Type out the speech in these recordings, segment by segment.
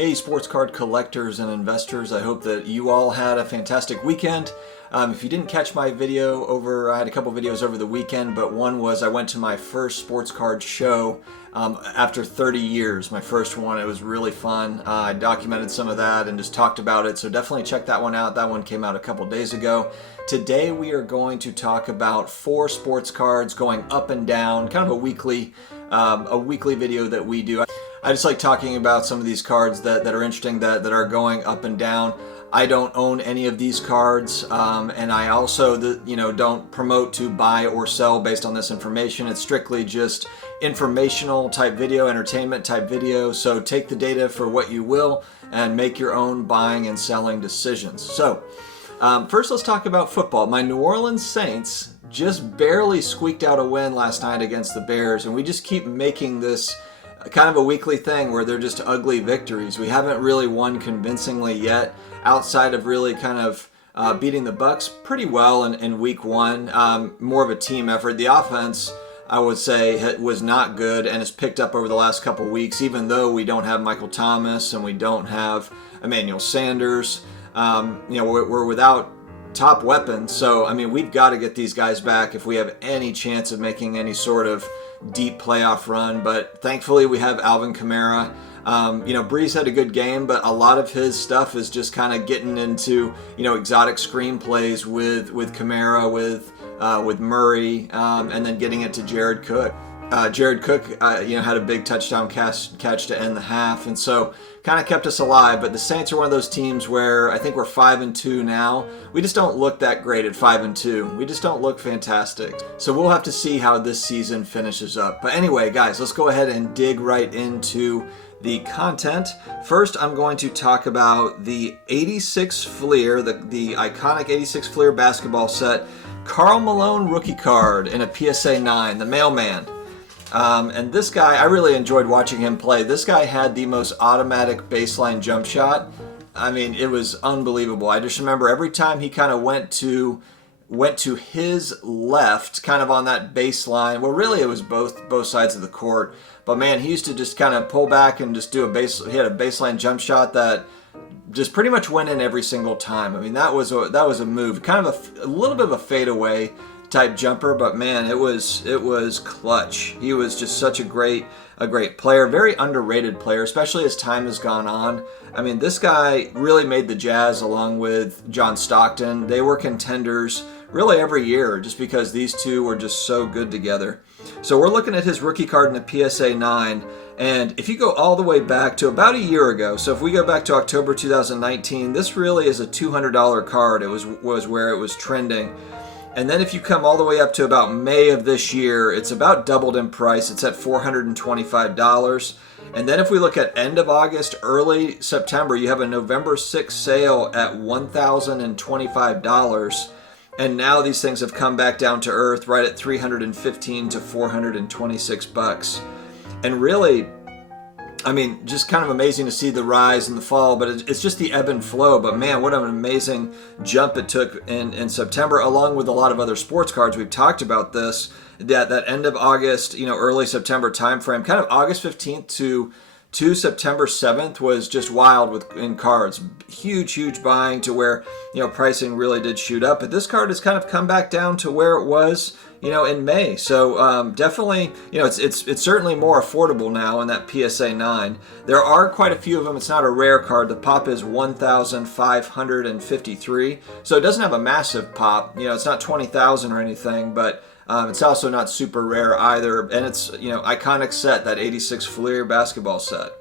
Hey, sports card collectors and investors. I hope that you all had a fantastic weekend. If you didn't catch my video I had a couple videos over the weekend, but one was I went to my first sports card show after 30 years, my first one. It was really fun. I documented some of that and just talked about it, so definitely check that one out. That one came out a couple days ago. Today we are going to talk about 4 sports cards going up and down, kind of a weekly video that we do. I just like talking about some of these cards that are interesting, that are going up and down. I don't own any of these cards, and I also don't promote to buy or sell based on this information. It's strictly just informational type video, entertainment type video. So take the data for what you will and make your own buying and selling decisions. So first let's talk about football. My New Orleans Saints just barely squeaked out a win last night against the Bears, and we just keep making this kind of a weekly thing where they're just ugly victories. We haven't really won convincingly yet, outside of really kind of beating the Bucks pretty well in week 1. More of a team effort. The offense, I would say, was not good and has picked up over the last couple of weeks, even though we don't have Michael Thomas and we don't have Emmanuel Sanders. We're without top weapons, so I mean, we've got to get these guys back if we have any chance of making any sort of deep playoff run. But thankfully we have Alvin Kamara. Breeze had a good game, but a lot of his stuff is just kind of getting into exotic screenplays with Kamara, with Murray, and then getting it to Jared Cook. Jared Cook had a big touchdown catch to end the half, and so kind of kept us alive. But the Saints are one of those teams where I think we're 5-2 now. We just don't look that great at 5-2. We just don't look fantastic. So we'll have to see how this season finishes up. But anyway, guys, let's go ahead and dig right into the content. First, I'm going to talk about the 86 Fleer, the iconic 86 Fleer basketball set, Karl Malone rookie card in a PSA 9, the mailman. And this guy, I really enjoyed watching him play. This guy had the most automatic baseline jump shot. I mean, it was unbelievable. I just remember every time he kind of went to his left, kind of on that baseline. Well, really, it was both sides of the court. But man, he used to just kind of pull back and just do he had a baseline jump shot that just pretty much went in every single time. I mean, that was a move, kind of a little bit of a fadeaway type jumper, but man, it was clutch. He was just such a great player, very underrated player, especially as time has gone on. I mean, this guy really made the Jazz, along with John Stockton. They were contenders really every year, just because these two were just so good together. So we're looking at his rookie card in a PSA 9, and if you go all the way back to about a year ago, so if we go back to October 2019, this really is a $200 card. It was where it was trending. And then if you come all the way up to about May of this year, it's about doubled in price. It's at $425. And then if we look at end of August, early September, you have a November 6th sale at $1,025. And now these things have come back down to earth right at $315 to $426. And really, I mean, just kind of amazing to see the rise and the fall, but it's just the ebb and flow. But man, what an amazing jump it took in September, along with a lot of other sports cards. We've talked about this, that end of August, early September timeframe, kind of August 15th to September 7th was just wild in cards. Huge buying to where, pricing really did shoot up. But this card has kind of come back down to where it was, in May. So definitely, it's certainly more affordable now in that PSA 9. There are quite a few of them. It's not a rare card. The pop is 1,553. So it doesn't have a massive pop. It's not 20,000 or anything, but it's also not super rare either. And it's, iconic set, that 86 Fleer basketball set.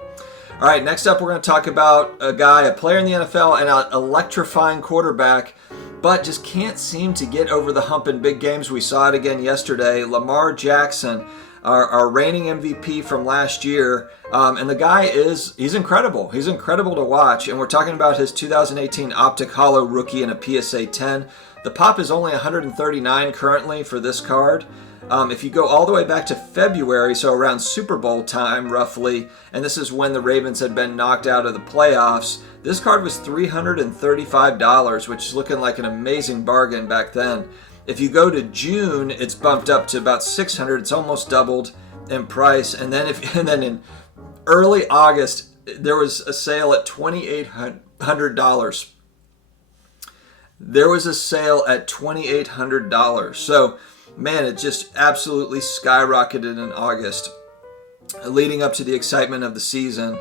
All right, next up, we're going to talk about a player in the NFL and an electrifying quarterback, but just can't seem to get over the hump in big games. We saw it again yesterday. Lamar Jackson, our reigning MVP from last year. And the guy he's incredible. He's incredible to watch. And we're talking about his 2018 Optic Holo rookie in a PSA 10. The pop is only 139 currently for this card. If you go all the way back to February, so around Super Bowl time roughly, and this is when the Ravens had been knocked out of the playoffs, this card was $335, which is looking like an amazing bargain back then. If you go to June, it's bumped up to about $600. It's almost doubled in price. And then in early August, there was a sale at $2,800. There was a sale at $2,800. So, man, it just absolutely skyrocketed in August, leading up to the excitement of the season.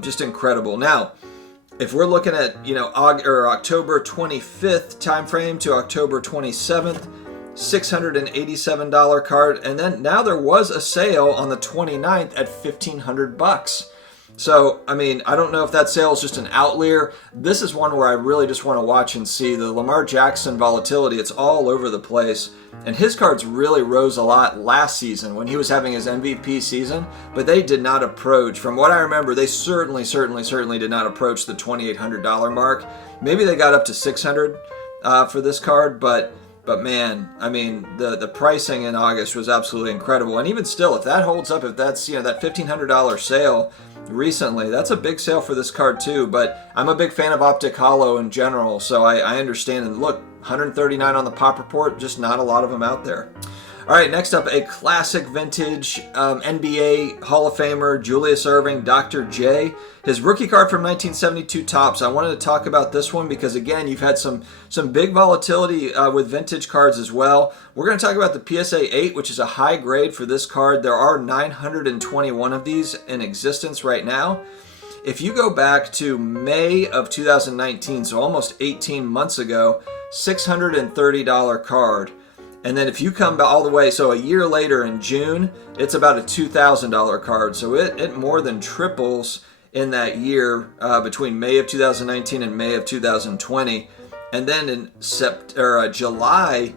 Just incredible. Now, if we're looking at, October 25th timeframe to October 27th, $687 card, and then now there was a sale on the 29th at $1,500. So, I mean, I don't know if that sale is just an outlier. This is one where I really just want to watch and see the Lamar Jackson volatility. It's all over the place. And his cards really rose a lot last season when he was having his MVP season, but they did not approach, from what I remember, they certainly did not approach the $2,800 mark. Maybe they got up to $600 for this card, but man, I mean, the pricing in August was absolutely incredible. And even still, if that holds up, if that's, that $1,500 sale recently, that's a big sale for this card too. But I'm a big fan of Optic Holo in general, so I understand. And look, 139 on the Pop Report, just not a lot of them out there. All right, next up, a classic vintage NBA Hall of Famer, Julius Erving, Dr. J. His rookie card from 1972 Topps. I wanted to talk about this one because, again, you've had some big volatility with vintage cards as well. We're going to talk about the PSA 8, which is a high grade for this card. There are 921 of these in existence right now. If you go back to May of 2019, so almost 18 months ago, $630 card. And then if you come all the way, so a year later in June, it's about a $2,000 card. So it more than triples in that year between May of 2019 and May of 2020. And then in July,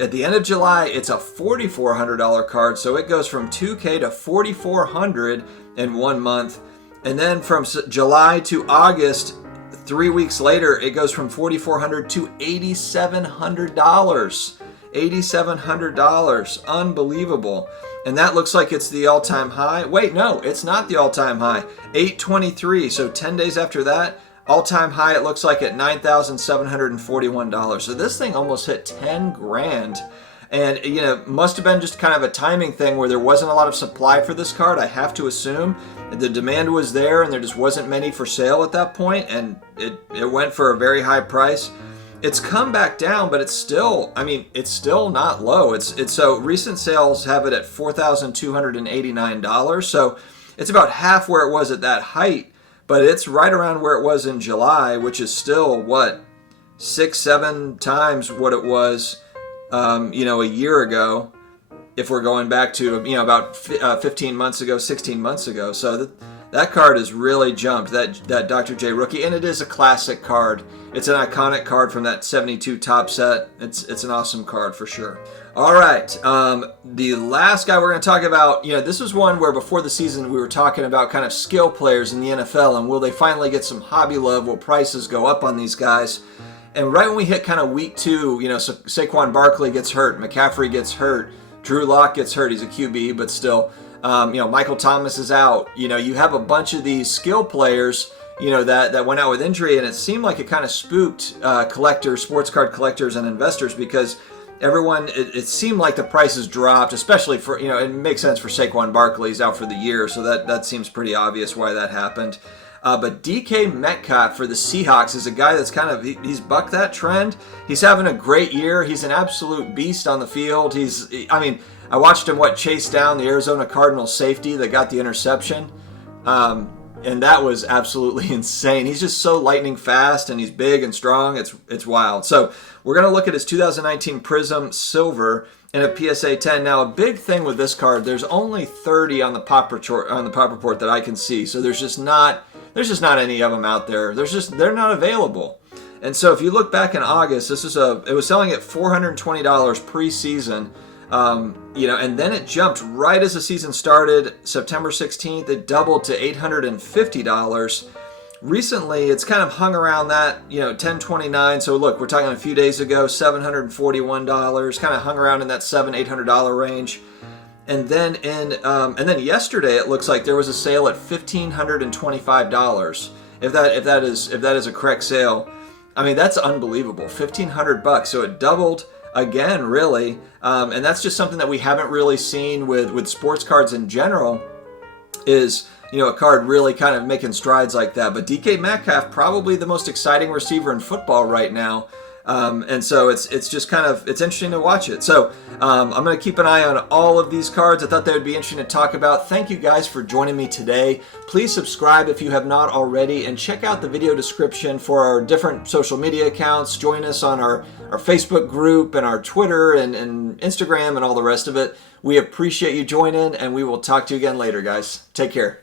at the end of July, it's a $4,400 card. So it goes from $2,000 to $4,400 in 1 month. And then from July to August, 3 weeks later, it goes from $4,400 to $8,700. $8,700. Unbelievable. And that looks like it's the all-time high. Wait, no, it's not the all-time high. $823. So 10 days after that, all-time high, it looks like at $9,741. So this thing almost hit 10 grand. And, must have been just kind of a timing thing where there wasn't a lot of supply for this card, I have to assume. The demand was there and there just wasn't many for sale at that point, and it went for a very high price. It's come back down, but it's still not low. It's so recent sales have it at $4,289. So it's about half where it was at that height, but it's right around where it was in July, which is still 6-7 times what it was, a year ago. If we're going back to about 15 months ago, 16 months ago. So that card has really jumped, that Dr. J rookie, and it is a classic card. It's an iconic card from that 72 top set. It's an awesome card for sure. All right, the last guy we're going to talk about, this was one where before the season we were talking about kind of skill players in the NFL, and will they finally get some hobby love? Will prices go up on these guys? And right when we hit kind of week 2, Saquon Barkley gets hurt, McCaffrey gets hurt, Drew Lock gets hurt. He's a QB, but still, Michael Thomas is out. You have a bunch of these skill players, that went out with injury, and it seemed like it kind of spooked collectors, sports card collectors, and investors because everyone, it seemed like the prices dropped, especially for, it makes sense for Saquon Barkley. He's out for the year, so that seems pretty obvious why that happened. But DK Metcalf for the Seahawks is a guy that's he's bucked that trend. He's having a great year. He's an absolute beast on the field. I watched him chase down the Arizona Cardinals safety that got the interception. And that was absolutely insane. He's just so lightning fast, and he's big and strong. It's wild. So we're going to look at his 2019 Prism Silver and a PSA 10. Now, a big thing with this card, there's only 30 on the Pop Report that I can see. So there's just not any of them out there. They're not available. And so if you look back in August, it was selling at $420 preseason. And then it jumped right as the season started. September 16th, it doubled to $850. Recently, it's kind of hung around that, $1029. So look, we're talking a few days ago, $741, kind of hung around in that $800 range. And then yesterday, it looks like there was a sale at $1,525. If that is a correct sale, that's unbelievable. $1,500. So it doubled again, really. And that's just something that we haven't really seen with sports cards in general. Is a card really kind of making strides like that. But DK Metcalf, probably the most exciting receiver in football right now. And so it's just kind of, it's interesting to watch it. So I'm going to keep an eye on all of these cards. I thought they would be interesting to talk about. Thank you guys for joining me today. Please subscribe if you have not already, and check out the video description for our different social media accounts. Join us on our Facebook group and our Twitter and Instagram and all the rest of it. We appreciate you joining, and we will talk to you again later, guys. Take care.